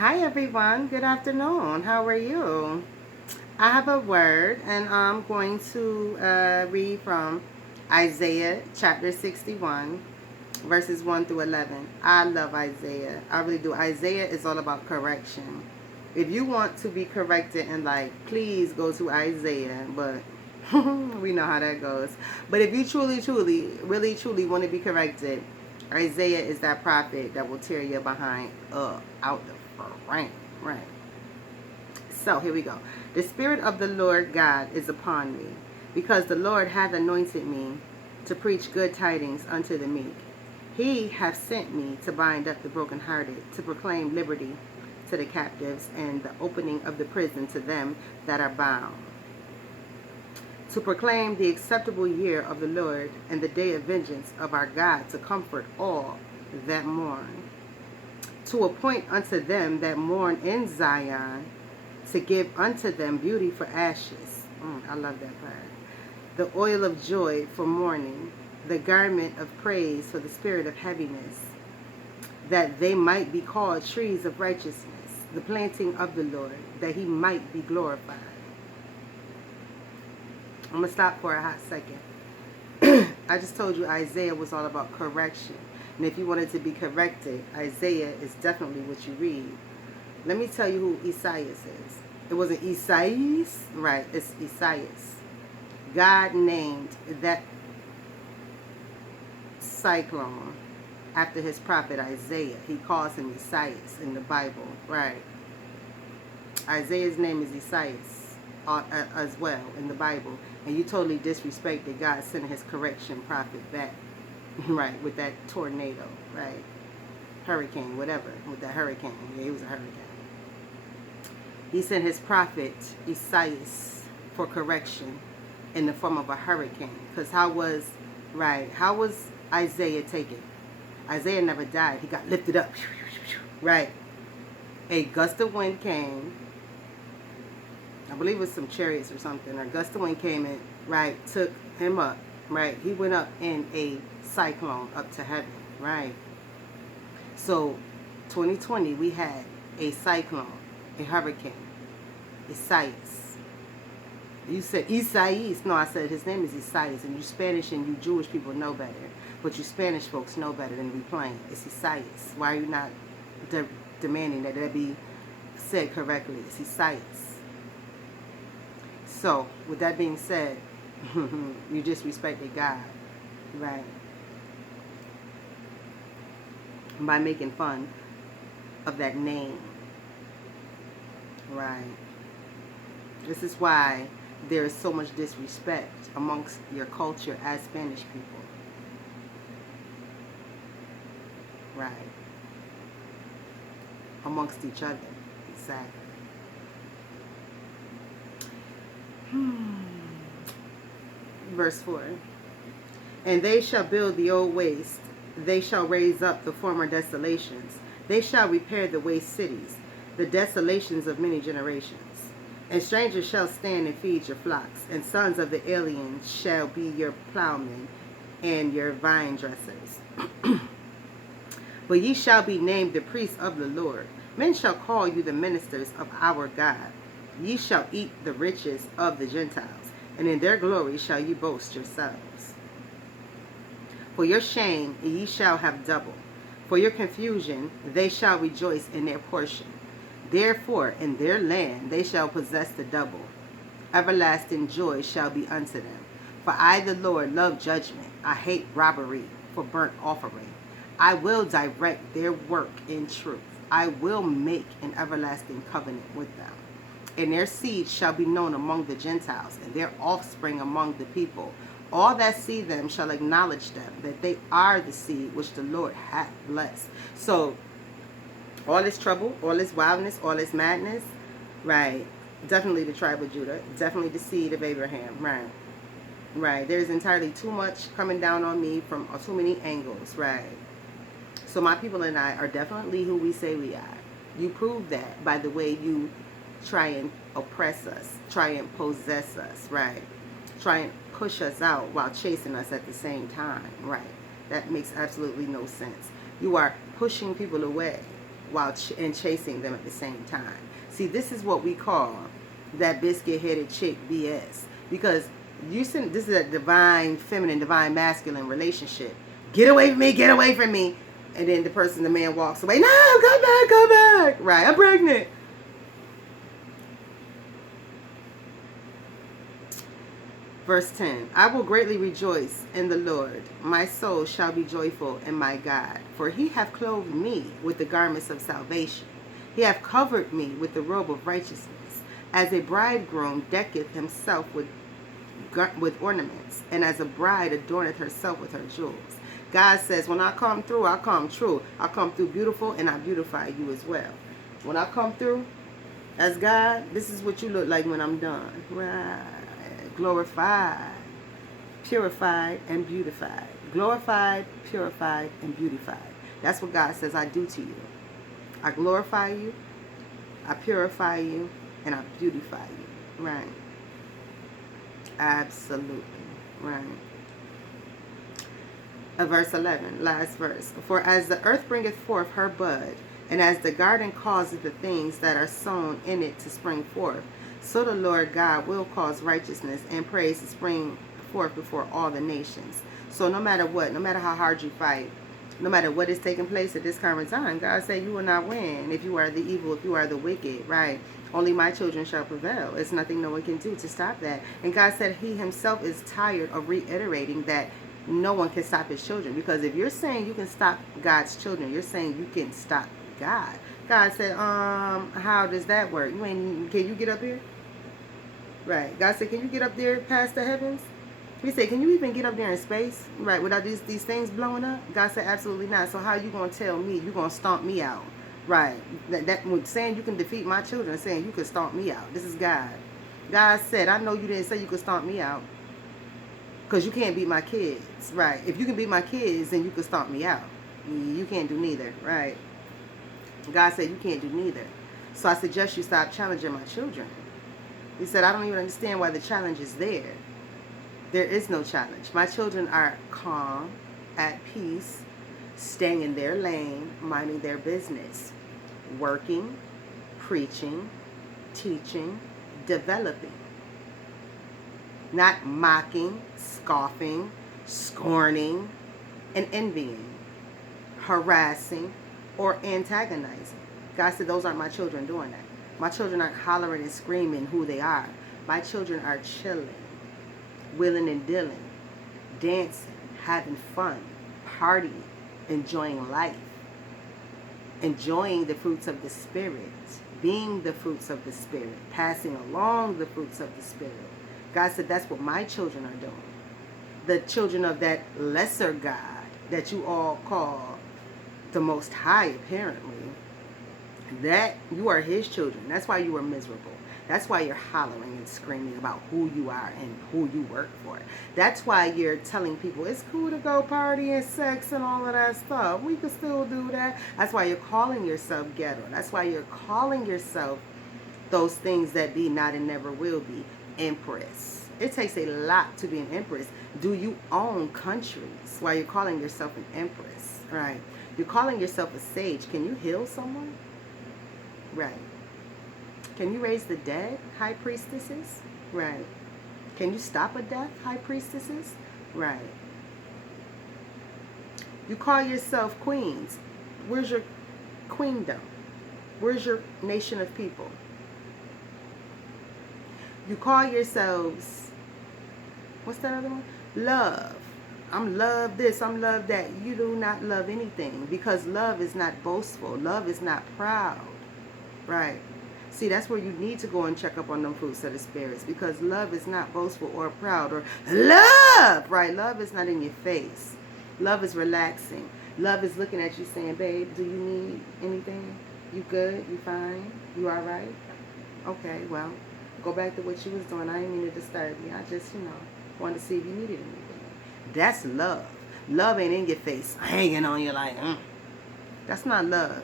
Hi everyone, good afternoon. How are you? I have a word and I'm going to read from Isaiah chapter 61, verses 1 through 11. I love Isaiah. I really do. Isaiah is all about correction. If you want to be corrected and please go to Isaiah, but we know how that goes. But if you really truly want to be corrected, Isaiah is that prophet that will tear your behind up out the frame. Right. So here we go. The Spirit of the Lord God is upon me, because the Lord hath anointed me to preach good tidings unto the meek. He hath sent me to bind up the brokenhearted, to proclaim liberty to the captives, and the opening of the prison to them that are bound, to proclaim the acceptable year of the Lord, and the day of vengeance of our God, to comfort all that mourn, to appoint unto them that mourn in Zion, to give unto them beauty for ashes. I love that part. The oil of joy for mourning, the garment of praise for the spirit of heaviness, that they might be called trees of righteousness, the planting of the Lord, that he might be glorified. I'm going to stop for a hot second. I just told you Isaiah was all about correction. And if you wanted to be corrected, Isaiah is definitely what you read. Let me tell you who Esaias is. It wasn't Esaias, right? It's Esaias. God named that cyclone after his prophet Isaiah. He calls him Esaias in the Bible, right? Isaiah's name is Esaias as well in the Bible. And you totally disrespected God sending his correction prophet back, right, with that tornado, right? Hurricane, whatever, with that hurricane. Yeah, he was a hurricane. He sent his prophet Esaias for correction in the form of a hurricane. Because how was Isaiah taken? Isaiah never died. He got lifted up. Right. A gust of wind came. I believe it was some chariots or something. Or a gust of wind came and, right, took him up. Right. He went up in a cyclone up to heaven. Right. So, 2020, we had a cyclone, a hurricane, Esaias. You said Esaias. No, I said his name is Esaias. And you Spanish and you Jewish people know better. But you Spanish folks know better than we plain. It's Esaias. Why are you not demanding that that be said correctly? It's Esaias. So, with that being said, you disrespected God, right? By making fun of that name, right? This is why there is so much disrespect amongst your culture as Spanish people, right? Amongst each other, exactly. Verse 4. And they shall build the old waste, they shall raise up the former desolations, they shall repair the waste cities, the desolations of many generations. And strangers shall stand and feed your flocks, and sons of the aliens shall be your plowmen and your vine dressers. But ye shall be named the priests of the Lord. Men shall call you the ministers of our God. Ye shall eat the riches of the Gentiles, and in their glory shall ye boast yourselves. For your shame ye shall have double. For your confusion they shall rejoice in their portion. Therefore in their land they shall possess the double. Everlasting joy shall be unto them. For I the Lord love judgment. I hate robbery for burnt offering. I will direct their work in truth. I will make an everlasting covenant with them. And their seed shall be known among the Gentiles, and their offspring among the people. All that see them shall acknowledge them, that they are the seed which the Lord hath blessed. So, all this trouble, all this wildness, all this madness, right? Definitely the tribe of Judah. Definitely the seed of Abraham, right? Right. There's entirely too much coming down on me from too many angles, right? So my people and I are definitely who we say we are. You prove that by the way you try and oppress us, try and possess us, right? Try and push us out while chasing us at the same time, right? That makes absolutely no sense. You are pushing people away, while and chasing them at the same time. See, this is what we call that biscuit-headed chick BS. Because this is a divine feminine, divine masculine relationship. Get away from me, get away from me. And then the man walks away. No, come back, come back. Right, I'm pregnant. Verse 10, I will greatly rejoice in the Lord. My soul shall be joyful in my God. For he hath clothed me with the garments of salvation. He hath covered me with the robe of righteousness. As a bridegroom decketh himself with ornaments, and as a bride adorneth herself with her jewels. God says, when I come through, I come true. I come through beautiful, and I beautify you as well. When I come through as God, this is what you look like when I'm done. Right. Glorified, purified, and beautified. Glorified, purified, and beautified. That's what God says I do to you. I glorify you, I purify you, and I beautify you. Right. Absolutely. Right. Verse 11, last verse. For as the earth bringeth forth her bud, and as the garden causeth the things that are sown in it to spring forth, so the Lord God will cause righteousness and praise to spring forth before all the nations. So no matter what, no matter how hard you fight, no matter what is taking place at this current time, God said you will not win if you are the evil, if you are the wicked, right? Only my children shall prevail. It's nothing no one can do to stop that. And God said he himself is tired of reiterating that no one can stop his children. Because if you're saying you can stop God's children, you're saying you can stop God. God said, how does that work? Can you get up here? Right. God said, can you get up there past the heavens? He said, can you even get up there in space? Right, without these things blowing up? God said, absolutely not. So how you going to tell me you going to stomp me out? Right. That saying you can defeat my children, saying you can stomp me out. This is God. God said, I know you didn't say you could stomp me out, because you can't beat my kids. Right. If you can beat my kids, then you can stomp me out. You can't do neither. Right. God said you can't do neither. So I suggest you stop challenging my children. He said, I don't even understand why the challenge is there. There is no challenge. My children are calm, at peace, staying in their lane, minding their business, working, preaching, teaching, developing. Not mocking, scoffing, scorning, and envying, harassing, or antagonizing. God said those aren't my children doing that. My children aren't hollering and screaming who they are. My children are chilling, willing and dealing, dancing, having fun, partying, enjoying life, enjoying the fruits of the Spirit, being the fruits of the Spirit, passing along the fruits of the Spirit. God said that's what my children are doing. The children of that lesser God that you all call the Most High, apparently, that you are his children. That's why you are miserable. That's why you're hollering and screaming about who you are and who you work for. That's why you're telling people it's cool to go party and sex and all of that stuff. We can still do that. That's why you're calling yourself ghetto. That's why you're calling yourself those things that be not and never will be. Empress. It takes a lot to be an empress. Do you own countries while you're calling yourself an empress? Right. You're calling yourself a sage. Can you heal someone? Right. Can you raise the dead, high priestesses? Right. Can you stop a death, high priestesses? Right. You call yourself queens. Where's your queendom? Where's your nation of people? You call yourselves, what's that other one? Love. I'm love this, I'm love that. You do not love anything, because love is not boastful. Love is not proud. Right. See, that's where you need to go and check up on them fruits of the spirits, because love is not boastful or proud or love. Right. Love is not in your face. Love is relaxing. Love is looking at you saying, babe, do you need anything? You good? You fine? You all right? Okay, well, go back to what you was doing. I didn't mean to disturb you. I just, wanted to see if you needed anything. That's love. Love ain't in your face, hanging on you like, That's not love.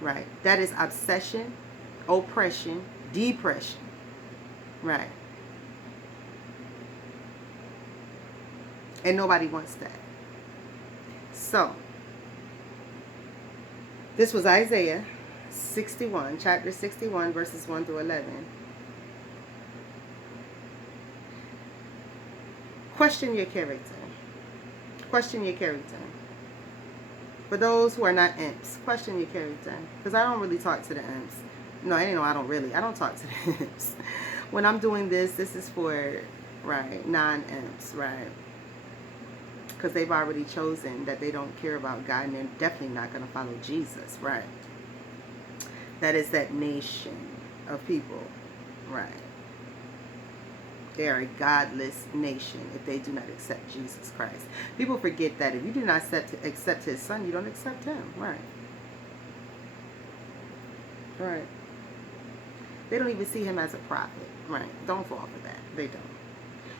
Right. That is obsession, oppression, depression. Right. And nobody wants that. So, This was Isaiah 61, chapter 61, verses 1 through 11. Question your character. Question your character. For those who are not imps, question your character. Because I don't really talk to the imps. No, I don't talk to the imps. When I'm doing this is for, right, non-imps, right? Because they've already chosen that they don't care about God, and they're definitely not going to follow Jesus, right? That is that nation of people, right? They are a godless nation if they do not accept Jesus Christ. People forget that if you do not accept his son, you don't accept him, right? Right. They don't even see him as a prophet, right? Don't fall for that. They don't.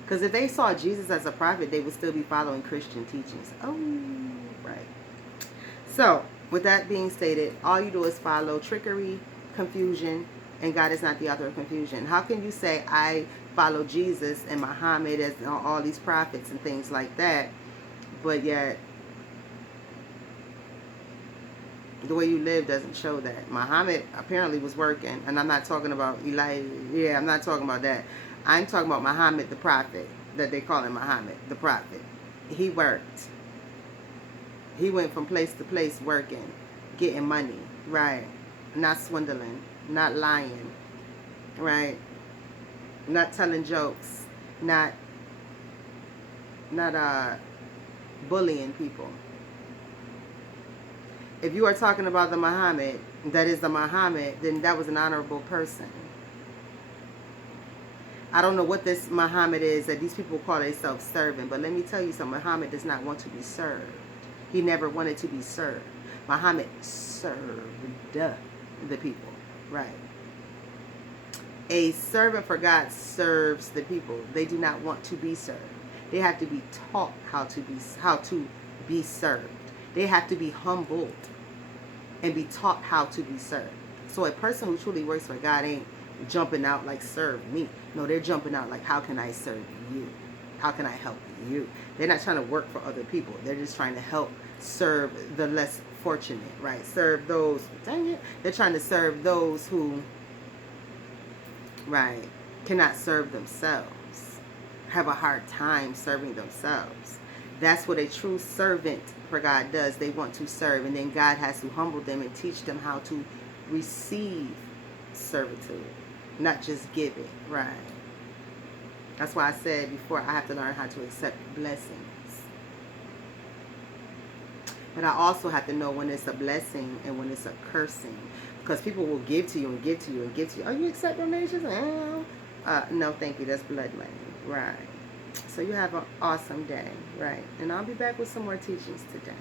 Because if they saw Jesus as a prophet, they would still be following Christian teachings. Oh, right. So, with that being stated, all you do is follow trickery, confusion, and God is not the author of confusion. How can you say, I follow Jesus and Muhammad as all these prophets and things like that, but yet the way you live doesn't show that? Muhammad apparently was working, and I'm not talking about Elijah. Yeah, I'm not talking about that. I'm talking about Muhammad the prophet, that they call him Muhammad the prophet. He worked. He went from place to place working, getting money, right? Not swindling, not lying, right? Not telling jokes, not bullying people. If you are talking about the Muhammad, that is the Muhammad, then that was an honorable person. I don't know what this Muhammad is that these people call themselves serving, but let me tell you something. Muhammad does not want to be served. He never wanted to be served. Muhammad served the people, right? A servant for God serves the people. They do not want to be served. They have to be taught how to be served. They have to be humbled and be taught how to be served. So a person who truly works for God ain't jumping out like, serve me. No, they're jumping out like, how can I serve you? How can I help you? They're not trying to work for other people. They're just trying to help serve the less fortunate, right? Serve those, dang it. They're trying to serve those who, right, cannot serve themselves, have a hard time serving themselves. That's what a true servant for God does. They want to serve, and then God has to humble them and teach them how to receive servitude, not just give it, right? That's why I said before, I have to learn how to accept blessings. But I also have to know when it's a blessing and when it's a cursing. Because people will give to you and give to you and give to you. Oh, you accept donations? No, thank you. That's blood money. Right. So you have an awesome day. Right. And I'll be back with some more teachings today.